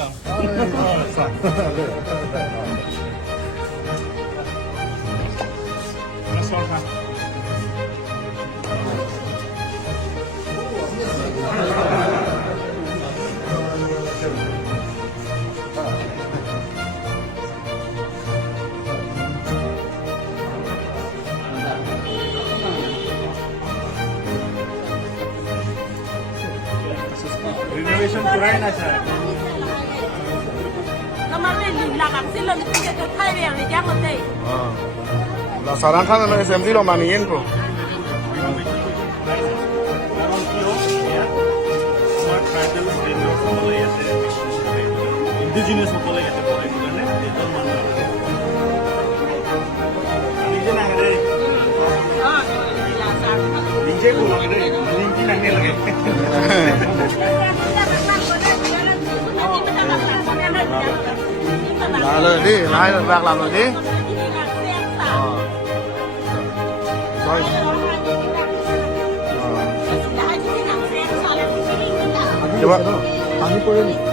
welcome. That's all, huh? Renovation पूरा है ना sir Kemarin belakang sih lo itu kita Thai yang di jangan deh. La saranja no es en lo maniento. Indigenous সকলে ইয়াতে পৰে কাৰণে এইটো মানে নিজে নাগে নিজে কোন লাগে লিংকি নাগে লাগে Là lời đi, hai lần bạc làm rồi đi. Rồi. Coba. Kami po yun.